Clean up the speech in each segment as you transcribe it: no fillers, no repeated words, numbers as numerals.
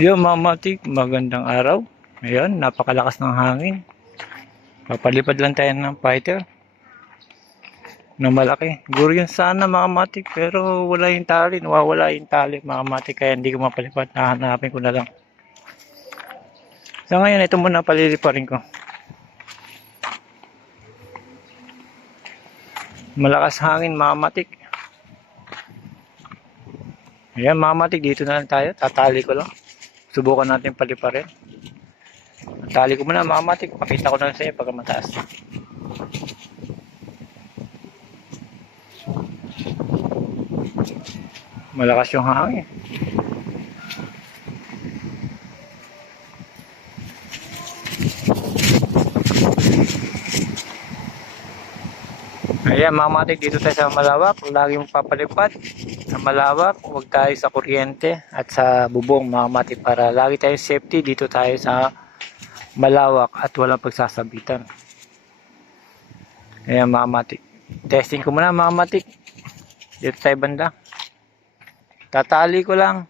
Yo mga matik, magandang araw. Ngayon, napakalakas ng hangin. Papalipad lang tayo ng fighter na malaki. Guro yun sana mga matik, pero wala yung tali. Nawawala yung tali mga matik, kaya hindi ko mapalipad. Hahanapin ko na lang. So ngayon, ito muna paliliparin ko. Malakas hangin mga matik. Ayan mga matik, dito na lang tayo. Tatali ko lang. Subukan natin paliparin. Tali ko muna mga matik. Pakita ko na sa inyo pagka mataas. Malakas yung hangin. Ayan mga matik, dito tayo sa malawak. Lagi mong papalipad sa malawak. Huwag tayo sa kuryente at sa bubong mga matik, para lagi tayo safety. Dito tayo sa malawak at walang pagsasabitan. Ayan mga matik. Testing ko muna mga matik. Dito tayo banda. Tatali ko lang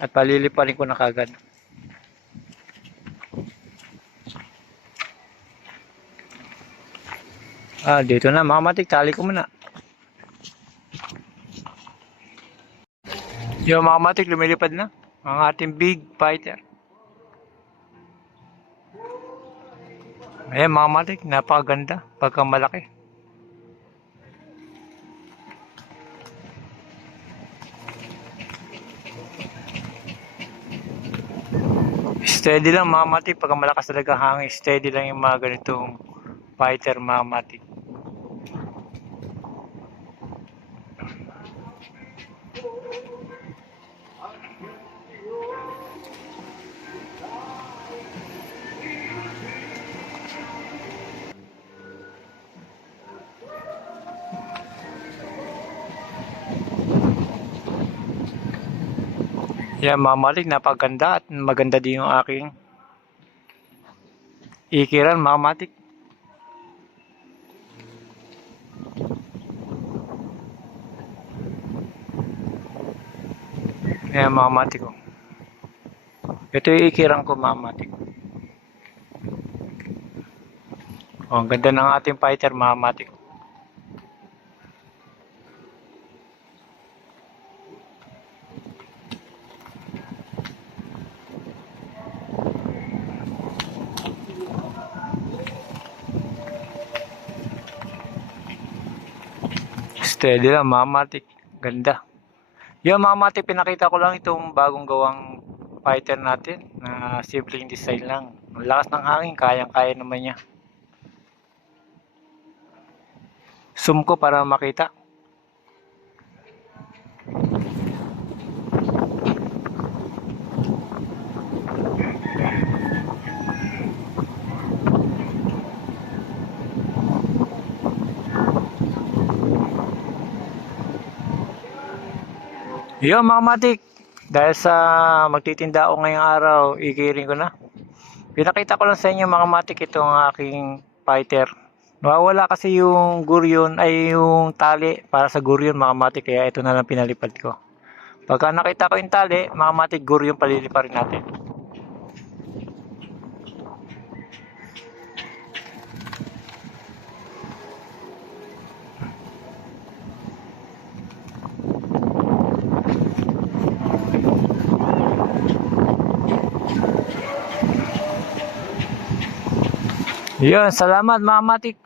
at paliliparin ko na kagad. Dito na mga matik, tali ko muna. Yung mga matik, lumilipad na ang ating big fighter. Ayan mga matik, napakaganda pagka malaki. Steady lang mga matik, pagka malakas talaga hangin, steady lang yung mga ganitong fighter mga matik. Yan mga matik, napaganda at maganda din yung aking ikiran mga matik. Yan mga matik ko. Ito yung ikiran ko mga matik. Ang ganda ng ating fighter mga matik. Steady lang mga matik. Ganda. Yung mga matik, pinakita ko lang itong bagong gawang fighter natin na simpleng design lang. Ang lakas ng hangin, kayang-kaya naman niya. Zoom ko para makita. Yo mga matik, dahil sa magtitinda ako ngayong araw, ikirin ko na. Pinakita ko lang sa inyo mga matik itong aking fighter. Nawawala kasi yung guryon ay yung tali para sa guryon mga matik, kaya ito na lang pinalipad ko. Pagka nakita ko yung tali, mga matik, guryon paliliparin natin. Yun, salamat mga matik.